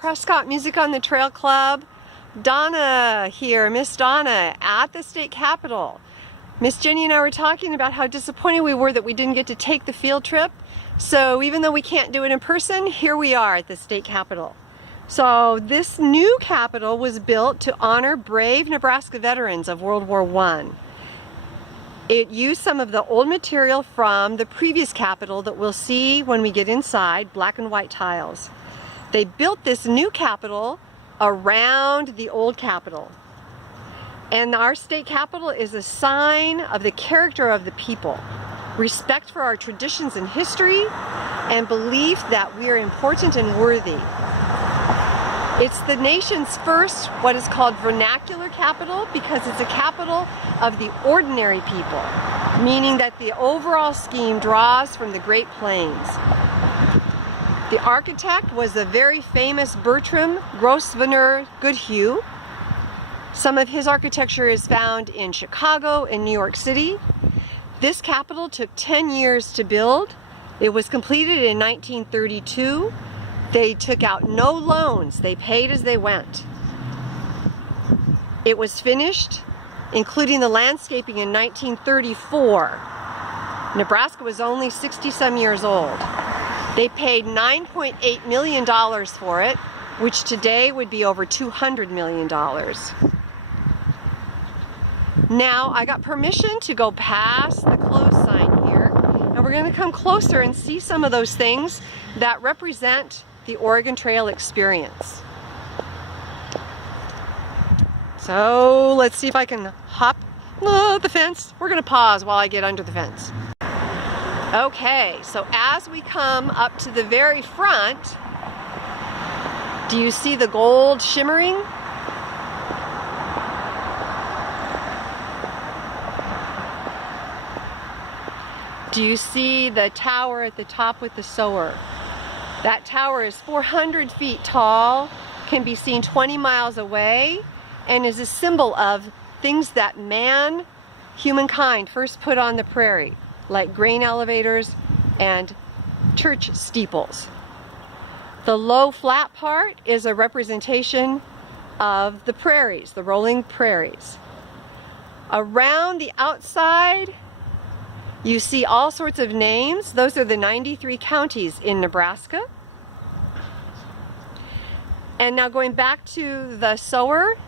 Prescott Music on the Trail Club. Donna here, Miss Donna at the State Capitol. Miss Jenny and I were talking about how disappointed we were that we didn't get to take the field trip. So even though we can't do it in person, here we are at the State Capitol. So this new Capitol was built to honor brave Nebraska veterans of World War I. It used some of the old material from the previous Capitol that we'll see when we get inside, black and white tiles. They built this new Capitol around the old Capitol. And our State Capitol is a sign of the character of the people, respect for our traditions and history, and belief that we are important and worthy. It's the nation's first, what is called vernacular capital, because it's a capital of the ordinary people, meaning that the overall scheme draws from the Great Plains. The architect was the very famous Bertram Grosvenor Goodhue. Some of his architecture is found in Chicago and New York City. This Capitol took 10 years to build. It was completed in 1932. They took out no loans. They paid as they went. It was finished, including the landscaping, in 1934. Nebraska was only 60-some years old. They paid $9.8 million for it, which today would be over $200 million. Now, I got permission to go past the close sign here, and we're going to come closer and see some of those things that represent the Oregon Trail experience. So let's see if I can hop the fence. We're going to pause while I get under the fence. Okay, so as we come up to the very front, do you see the gold shimmering? Do you see the tower at the top with the sower? That tower is 400 feet tall, can be seen 20 miles away, and is a symbol of things that humankind, first put on the prairie, like grain elevators and church steeples. The low flat part is a representation of the prairies, the rolling prairies. Around the outside, you see all sorts of names. Those are the 93 counties in Nebraska. And now going back to the sower,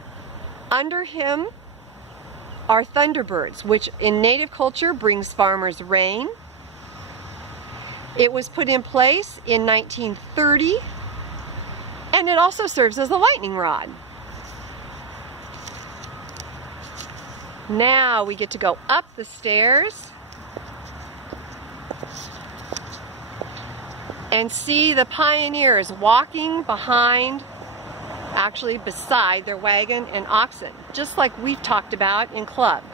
under him are thunderbirds, which in native culture brings farmers rain. It was put in place in 1930, and it also serves as a lightning rod. Now we get to go up the stairs and see the pioneers walking beside their wagon and oxen, just like we've talked about in club.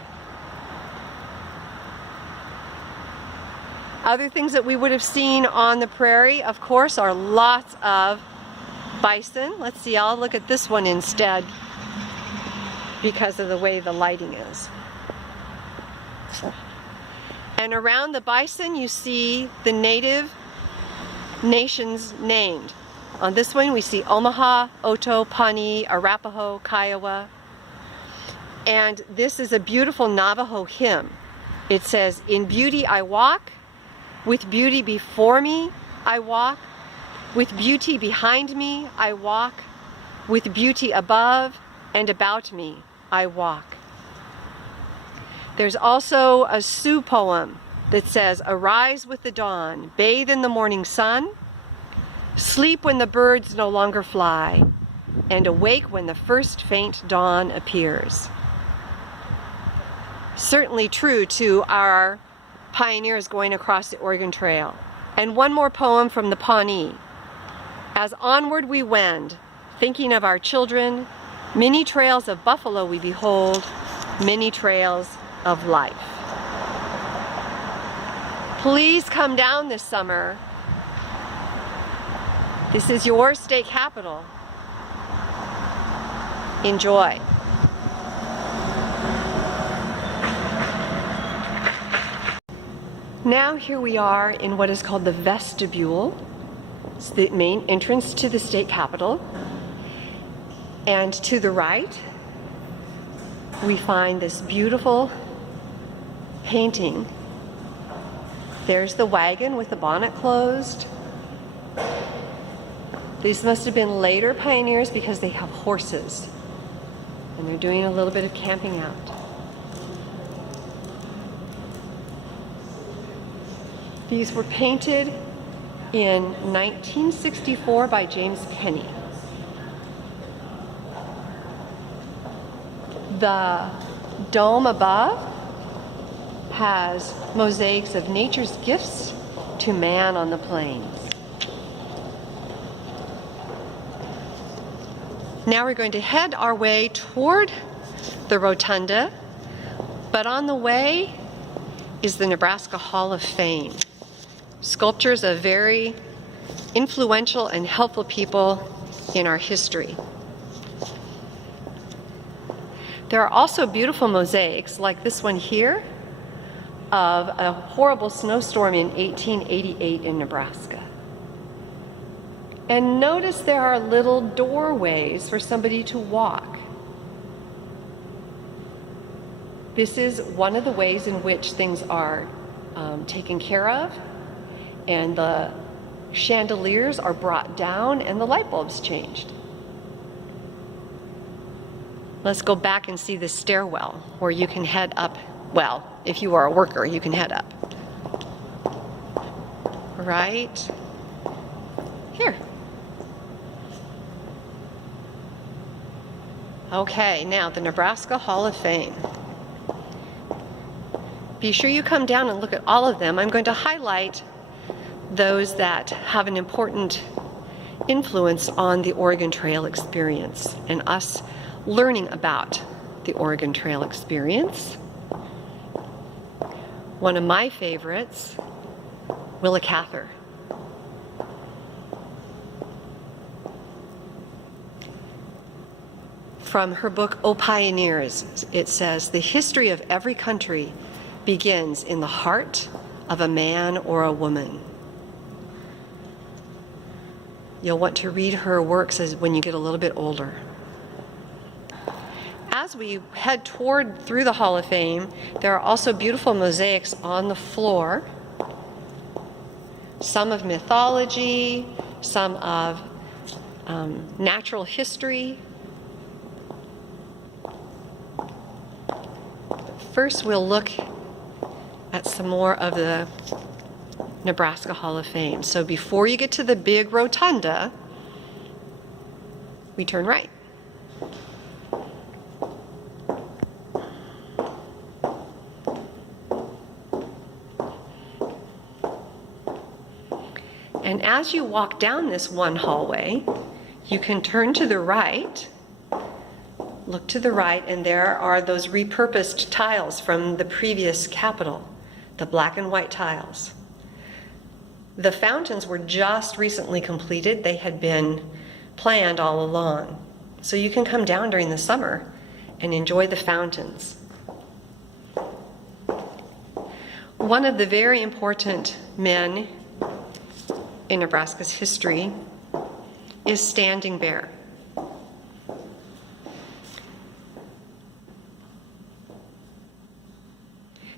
Other things that we would have seen on the prairie, of course, are lots of bison. Let's see, I'll look at this one instead because of the way the lighting is. And around the bison you see the native nations named. On this one we see Omaha, Oto, Pawnee, Arapaho, Kiowa. And this is a beautiful Navajo hymn. It says, "In beauty I walk, with beauty before me I walk, with beauty behind me I walk, with beauty above and about me I walk." There's also a Sioux poem that says, "Arise with the dawn, bathe in the morning sun, sleep when the birds no longer fly, and awake when the first faint dawn appears." Certainly true to our pioneers going across the Oregon Trail. And one more poem from the Pawnee. "As onward we wend, thinking of our children, many trails of buffalo we behold, many trails of life." Please come down this summer. This is your State Capitol. Enjoy. Now here we are in what is called the vestibule. It's the main entrance to the state capitol. And to the right, we find this beautiful painting. There's the wagon with the bonnet closed. These must have been later pioneers because they have horses. And they're doing a little bit of camping out. These were painted in 1964 by James Penny. The dome above has mosaics of nature's gifts to man on the plains. Now we're going to head our way toward the rotunda, but on the way is the Nebraska Hall of Fame. Sculptures of very influential and helpful people in our history. There are also beautiful mosaics, like this one here, of a horrible snowstorm in 1888 in Nebraska. And notice there are little doorways for somebody to walk. This is one of the ways in which things are taken care of, and the chandeliers are brought down and the light bulbs changed. Let's go back and see the stairwell where you can head up. Well, if you are a worker, you can head up. Right here. Okay, now the Nebraska Hall of Fame. Be sure you come down and look at all of them. I'm going to highlight those that have an important influence on the Oregon Trail experience and us learning about the Oregon Trail experience. One of my favorites, Willa Cather. From her book, O Pioneers, it says, "The history of every country begins in the heart of a man or a woman." You'll want to read her works when you get a little bit older. As we head through the Hall of Fame, there are also beautiful mosaics on the floor. Some of mythology, some of natural history. First, we'll look at some more of the Nebraska Hall of Fame. So before you get to the big rotunda, we turn right. And as you walk down this one hallway, you can turn to the right, look to the right, and there are those repurposed tiles from the previous Capitol, the black and white tiles. The fountains were just recently completed. They had been planned all along. So you can come down during the summer and enjoy the fountains. One of the very important men in Nebraska's history is Standing Bear.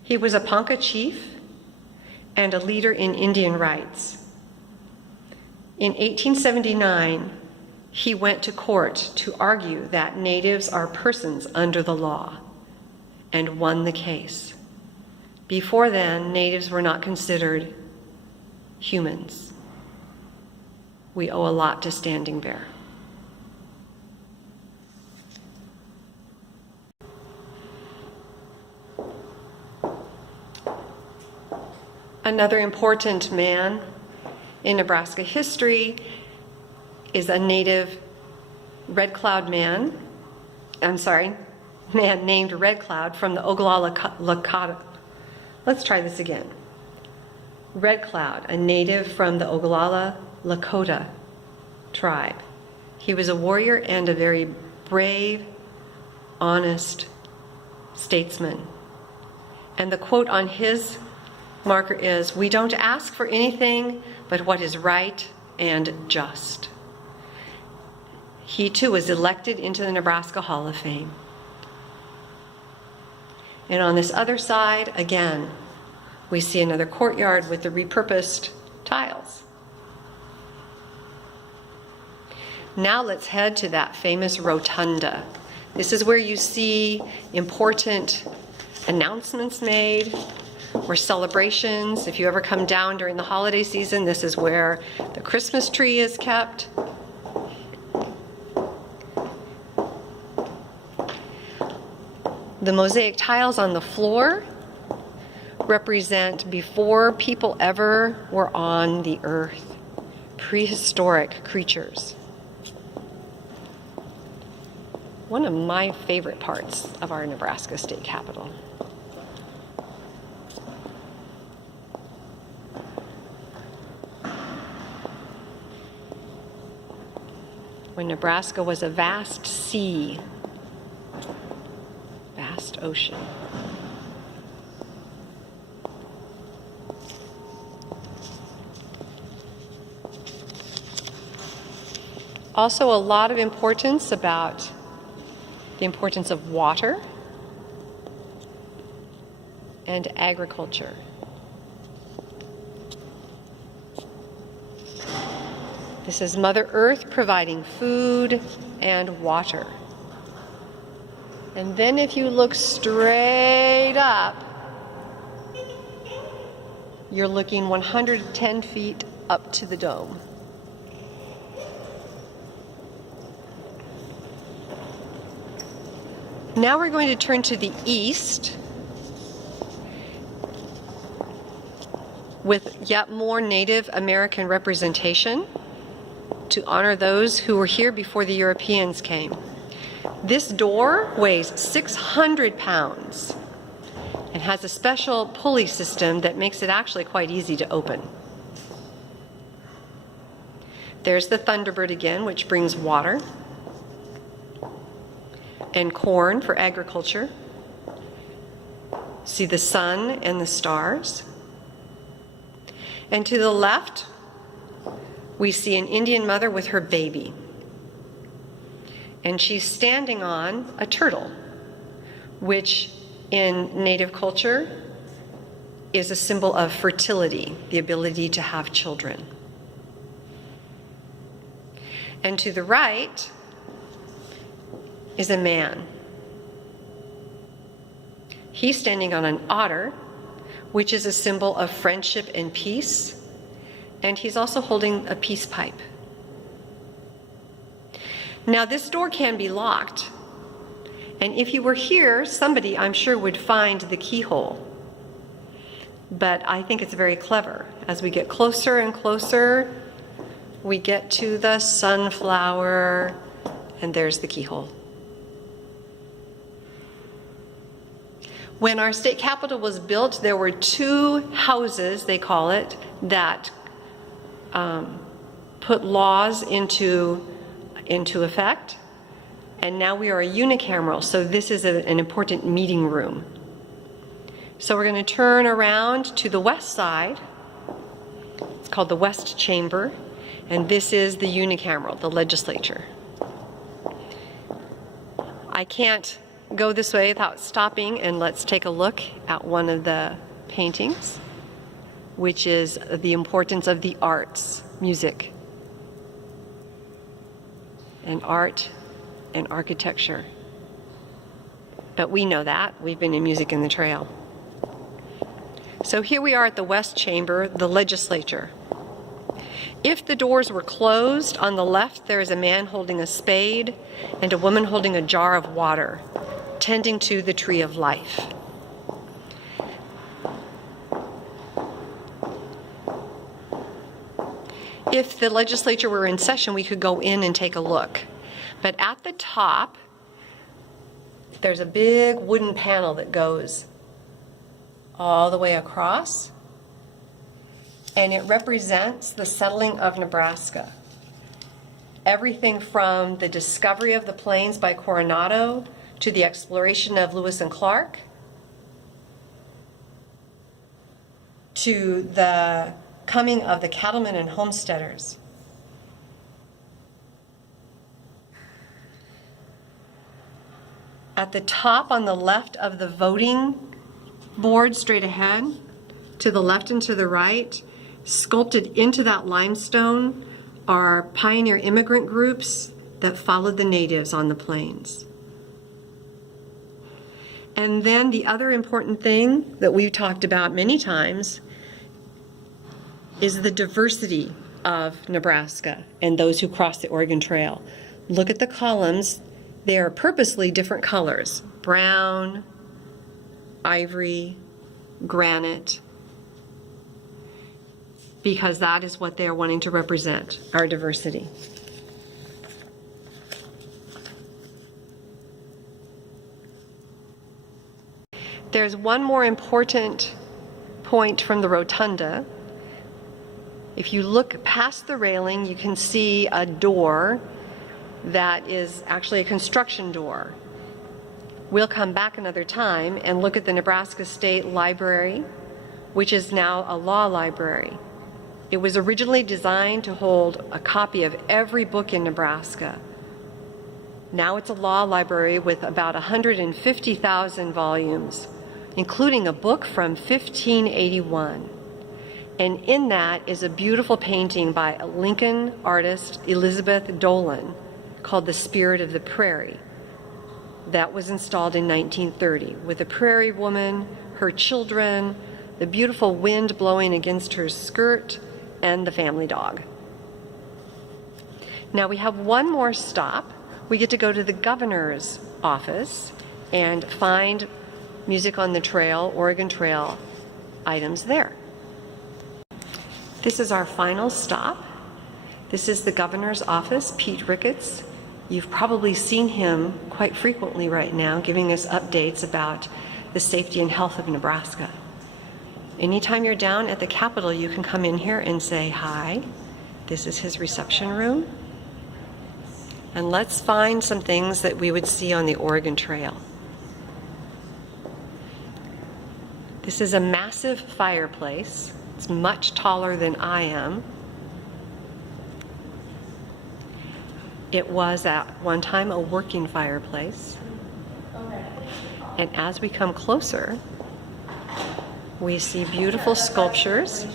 He was a Ponca chief and a leader in Indian rights. In 1879, he went to court to argue that natives are persons under the law and won the case. Before then, natives were not considered humans. We owe a lot to Standing Bear. Another important man in Nebraska history is a native Red Cloud man. Man named Red Cloud from the Oglala Lakota. Let's try this again. Red Cloud, a native from the Oglala Lakota tribe. He was a warrior and a very brave, honest statesman. And the quote on his marker is, "We don't ask for anything but what is right and just. He too was elected into the Nebraska Hall of Fame. And on this other side, again, we see another courtyard with the repurposed tiles. Now let's head to that famous rotunda. This is where you see important announcements made or celebrations. If you ever come down during the holiday season, this is where the Christmas tree is kept. The mosaic tiles on the floor represent before people ever were on the earth, prehistoric creatures. One of my favorite parts of our Nebraska State Capitol. When Nebraska was a vast sea, vast ocean. Also, a lot of importance about the importance of water and agriculture. This is Mother Earth providing food and water. And then if you look straight up, you're looking 110 feet up to the dome. Now we're going to turn to the east with yet more Native American representation to honor those who were here before the Europeans came. This door weighs 600 pounds and has a special pulley system that makes it actually quite easy to open. There's the Thunderbird again, which brings water and corn for agriculture. See the sun and the stars. And to the left, we see an Indian mother with her baby. And she's standing on a turtle, which in Native culture is a symbol of fertility, the ability to have children. And to the right is a man. He's standing on an otter, which is a symbol of friendship and peace, and he's also holding a peace pipe. Now this door can be locked, and if you were here, somebody I'm sure would find the keyhole. But I think it's very clever. As we get closer and closer, we get to the sunflower, and there's the keyhole. When our state capitol was built, there were two houses, they call it, that put laws into effect. And now we are a unicameral, so this is an important meeting room. So we're going to turn around to the west side. It's called the West Chamber, and this is the unicameral, the legislature. I can't go this way without stopping, and let's take a look at one of the paintings, which is the importance of the arts, music, and art and architecture. But we know that. We've been in Music in the Trail. So here we are at the West Chamber, the legislature. If the doors were closed, on the left there is a man holding a spade and a woman holding a jar of water, tending to the tree of life. If the legislature were in session, we could go in and take a look. But at the top, there's a big wooden panel that goes all the way across, and it represents the settling of Nebraska. Everything from the discovery of the plains by Coronado to the exploration of Lewis and Clark, to the coming of the cattlemen and homesteaders. At the top on the left of the voting board straight ahead, to the left and to the right, sculpted into that limestone are pioneer immigrant groups that followed the natives on the plains. And then the other important thing that we've talked about many times is the diversity of Nebraska and those who cross the Oregon Trail. Look at the columns. They are purposely different colors: brown, ivory, granite, because that is what they are wanting to represent, our diversity. There's one more important point from the rotunda. If you look past the railing, you can see a door that is actually a construction door. We'll come back another time and look at the Nebraska State Library, which is now a law library. It was originally designed to hold a copy of every book in Nebraska. Now it's a law library with about 150,000 volumes, including a book from 1581. And in that is a beautiful painting by a Lincoln artist, Elizabeth Dolan, called The Spirit of the Prairie. That was installed in 1930 with a prairie woman, her children, the beautiful wind blowing against her skirt, and the family dog. Now we have one more stop. We get to go to the governor's office and find Music on the Trail, Oregon Trail items there. This is our final stop. This is the governor's office, Pete Ricketts. You've probably seen him quite frequently right now, giving us updates about the safety and health of Nebraska. Anytime you're down at the Capitol, you can come in here and say hi. This is his reception room. And let's find some things that we would see on the Oregon Trail. This is a massive fireplace. It's much taller than I am. It was at one time a working fireplace. And as we come closer, we see beautiful sculptures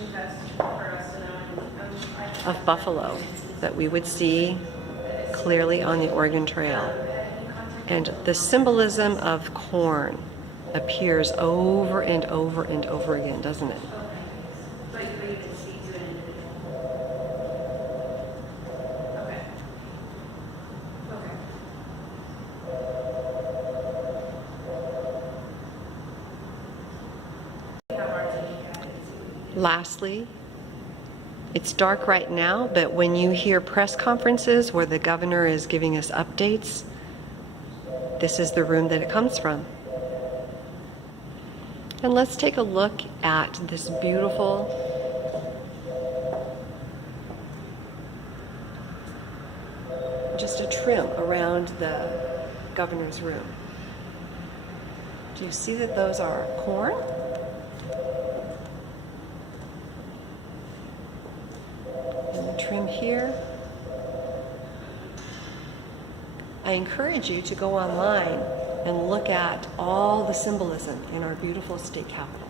of buffalo that we would see clearly on the Oregon Trail. And the symbolism of corn appears over and over and over again, doesn't it? Lastly, it's dark right now, but when you hear press conferences where the governor is giving us updates, this is the room that it comes from. And let's take a look at this beautiful just a trim around the governor's room. Do you see that those are corn? And the trim here. I encourage you to go online and look at all the symbolism in our beautiful state capitol.